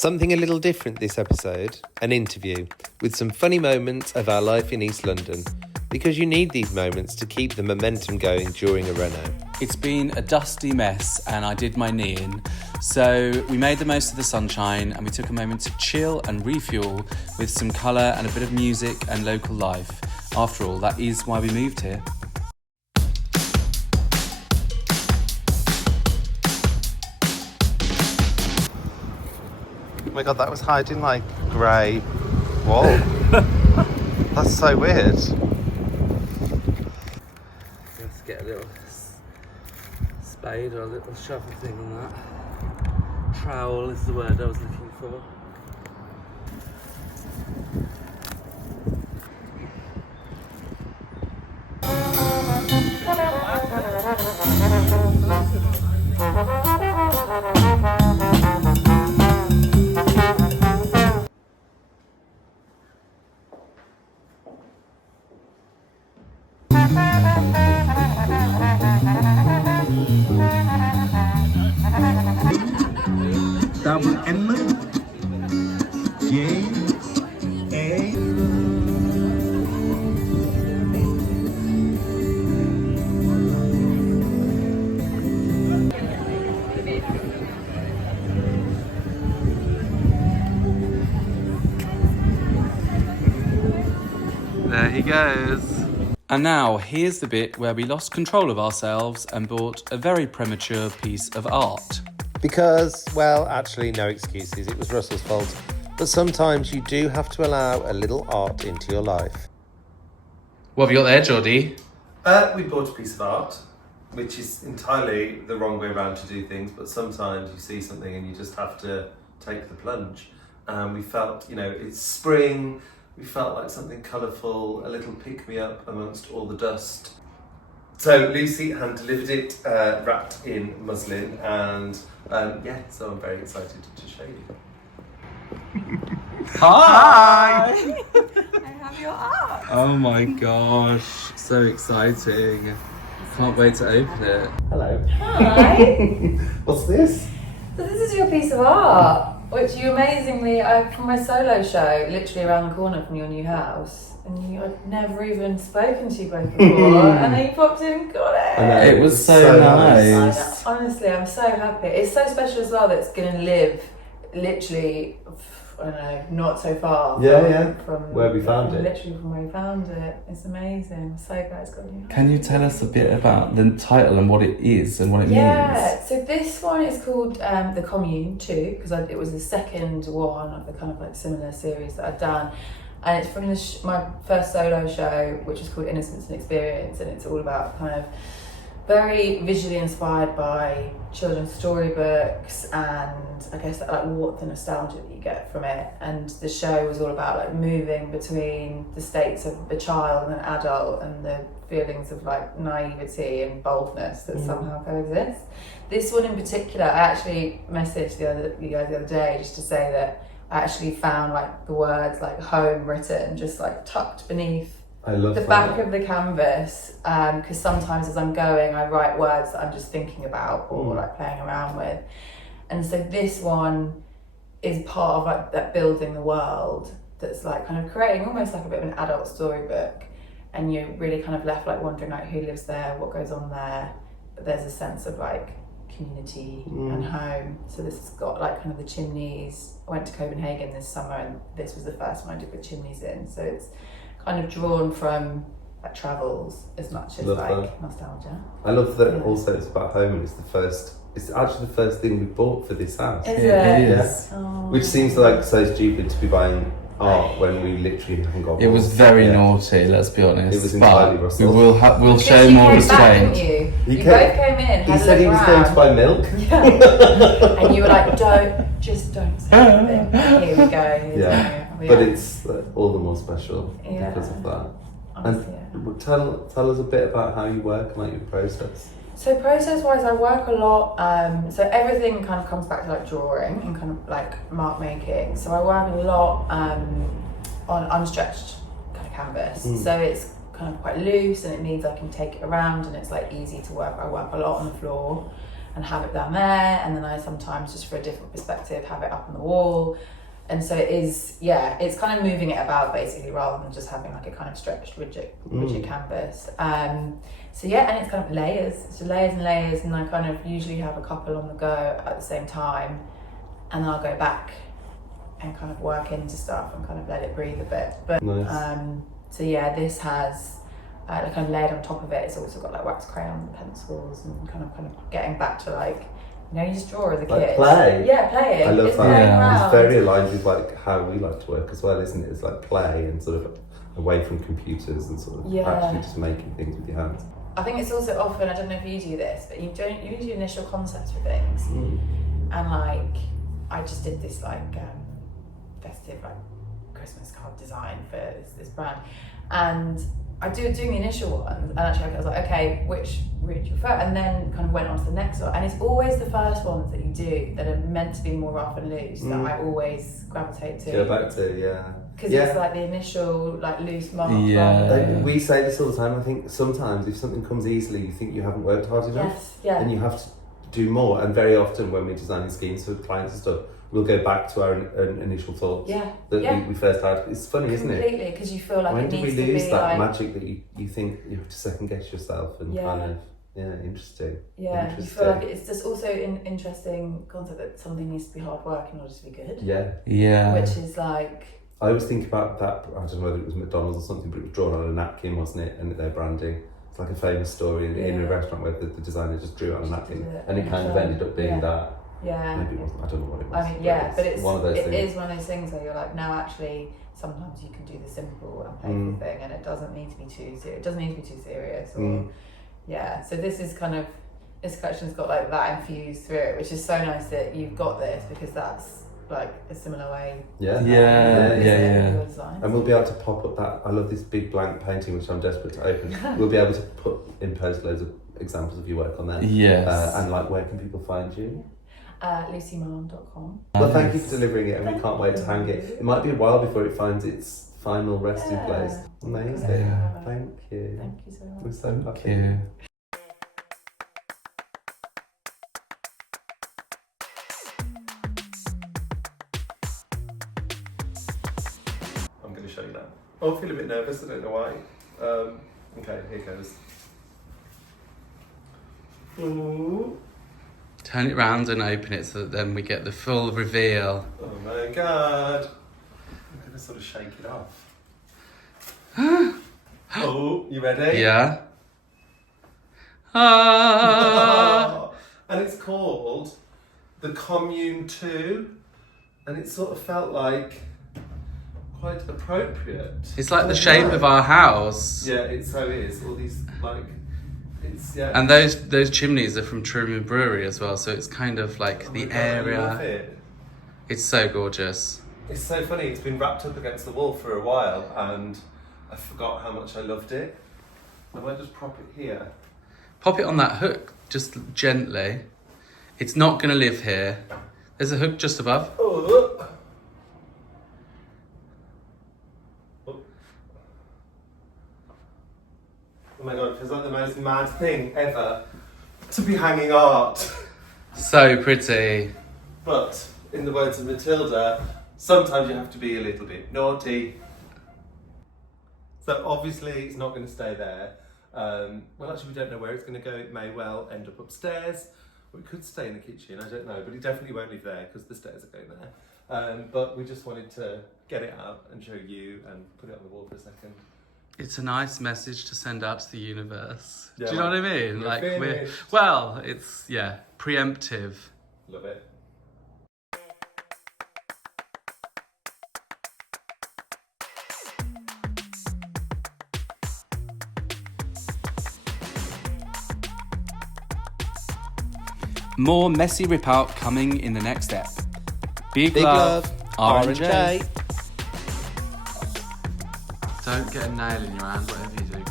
Something a little different this episode, an interview with some funny moments of our life in East London, because you need these moments to keep the momentum going during a reno. It's been a dusty mess and I did my knee in, so we made the most of the sunshine and we took a moment to chill and refuel with some colour and a bit of music and local life. After all, that is why we moved here. Oh my god, that was hiding like grey wall. That's so weird. Let's get a little spade or a little shovel thing on that. Trowel is the word I was looking for. Double M J A. There he goes. And now, here's the bit where we lost control of ourselves and bought a very premature piece of art. Because, well, actually, no excuses. It was Russell's fault. But sometimes you do have to allow a little art into your life. What have you got there, Geordie? We bought a piece of art, which is entirely the wrong way around to do things. But sometimes you see something and you just have to take the plunge. We felt, it's spring. We felt like something colourful, a little pick-me-up amongst all the dust. So Lucy hand delivered it wrapped in muslin, and so I'm very excited to show you. Hi! I have your art. Oh my gosh, so exciting. Can't wait to open it. Hello. Hi. What's this? So this is your piece of art, which you amazingly, from my solo show, literally around the corner from your new house. And I'd never even spoken to you both before, and then you popped in and got it. I know, It was so nice. Honestly, I'm so happy. It's so special as well that it's going to live literally, I don't know, not so far from where we found it. Literally from where we found it. It's amazing. I'm so glad it's got a new house. Can you tell us a bit about the title and what it is and what it means? Yeah, so this one is called The Commune 2, because it was the second one of the kind of like similar series that I'd done. And it's from my first solo show, which is called Innocence and Experience, and it's all about kind of very visually inspired by children's storybooks and I guess like what the nostalgia that you get from it. And the show was all about like moving between the states of a child and an adult and the feelings of like naivety and boldness that somehow coexist. This one in particular, I actually messaged you guys the other day just to say that I actually found like the words like home written just like tucked beneath the back of the canvas, because sometimes as I'm going I write words that I'm just thinking about or like playing around with, and so this one is part of like that building the world that's like kind of creating almost like a bit of an adult storybook, and you're really kind of left like wondering like who lives there, what goes on there, but there's a sense of like community and home. So this has got like kind of the chimneys. I went to Copenhagen this summer and this was the first one I did with chimneys in, so it's kind of drawn from like travels as much as nostalgia. I love that also it's about home, and it's actually the first thing we bought for this house. Is it? Yeah. Oh. Which seems like so stupid to be buying art when we literally haven't got. It was very naughty, let's be honest. It was entirely Russell. We'll show more restraint. You both came in. He said he was going to buy milk. Yeah. And you were like, don't say anything. Here we go. Yeah. But it's all the more special because of that. Honestly, and tell us a bit about how you work and like your process. So process-wise, I work a lot. So everything kind of comes back to like drawing and kind of like mark making. So I work a lot on unstretched kind of canvas. So it's kind of quite loose, and it means I can take it around, and it's like easy to work. I work a lot on the floor. and have it down there, and then I sometimes, just for a different perspective, have it up on the wall. And so it is, it's kind of moving it about basically, rather than just having like a kind of stretched rigid canvas. So and it's kind of layers. It's just layers and layers, and I kind of usually have a couple on the go at the same time, and then I'll go back and kind of work into stuff and kind of let it breathe a bit. But this has like kind of layered on top of it. It's also got like wax crayon and pencils, and kind of getting back to like, you just draw as a like kid. play. Yeah, playing. I love it's that. It's very aligned with like how we like to work as well, isn't it? It's like play and sort of away from computers and sort of actually just making things with your hands. I think it's also often, I don't know if you do this, but you do initial concepts for things. And like, I just did this like festive like Christmas card design for this brand, and I doing the initial one, and actually I was like, okay, which route do you prefer? And then kind of went on to the next one, and it's always the first ones that you do that are meant to be more rough and loose that I always gravitate to. Go back to, because it's like the initial like loose mark. We say this all the time. I think sometimes if something comes easily, you think you haven't worked hard enough, and you have to do more. And very often when we're designing schemes for clients and stuff, we'll go back to our initial thoughts that we first had. It's funny, isn't it? Completely, because you feel like when it do needs we to lose be that like, magic that you think you have to second guess yourself and kind of interesting. You feel like it's just also an interesting concept that something needs to be hard work in order to be good. Which is like, I always think about that. I don't know whether it was McDonald's or something, but it was drawn on a napkin, wasn't it? And their branding. It's like a famous story in a restaurant where the designer just drew it on a napkin, and it kind of ended up being that. Maybe it wasn't. I don't know what it was. I mean, but it's one of those things. It is one of those things where you're like, now actually, sometimes you can do the simple and playful thing, and it doesn't need to be too serious. It doesn't need to be too serious. Or, So this is kind of, this collection's got like that infused through it, which is so nice that you've got this, because that's like a similar way. And we'll be able to pop up that. I love this big blank painting, which I'm desperate to open. We'll be able to post loads of examples of your work on there. And like, where can people find you? LucyMahon.com. Well, thank you for delivering it, and we can't wait to hang it. It might be a while before it finds its final resting place. Amazing. Thank you. Thank you so much. We're so happy. Thank you. I'm going to show you that. Oh, I feel a bit nervous, I don't know why. Okay, here goes. Ooh. Turn it round and open it so that then we get the full reveal. Oh my god. I'm going to sort of shake it off. Oh, you ready? Yeah. And it's called The Commune 2, and it sort of felt like quite appropriate. It's like the shape of our house. Yeah, it so is. All these like, it's And those chimneys are from Truman Brewery as well, so it's kind of like the area. I love it. It's so gorgeous. It's so funny. It's been wrapped up against the wall for a while, and I forgot how much I loved it. I might just prop it here. Pop it on that hook, just gently. It's not going to live here. There's a hook just above. Oh. Oh my god, it feels like the most mad thing ever to be hanging art. So pretty. But, in the words of Matilda, sometimes you have to be a little bit naughty. So obviously it's not going to stay there. Well, actually we don't know where it's going to go. It may well end up upstairs, or it could stay in the kitchen, I don't know. But it definitely won't live there because the stairs are going there. But we just wanted to get it out and show you and put it on the wall for a second. It's a nice message to send out to the universe. Yeah, do you know what I mean? Like it's preemptive. Love it. More messy rip out coming in the next step. Big love, R&J. Don't get a nail in your hand, whatever you do.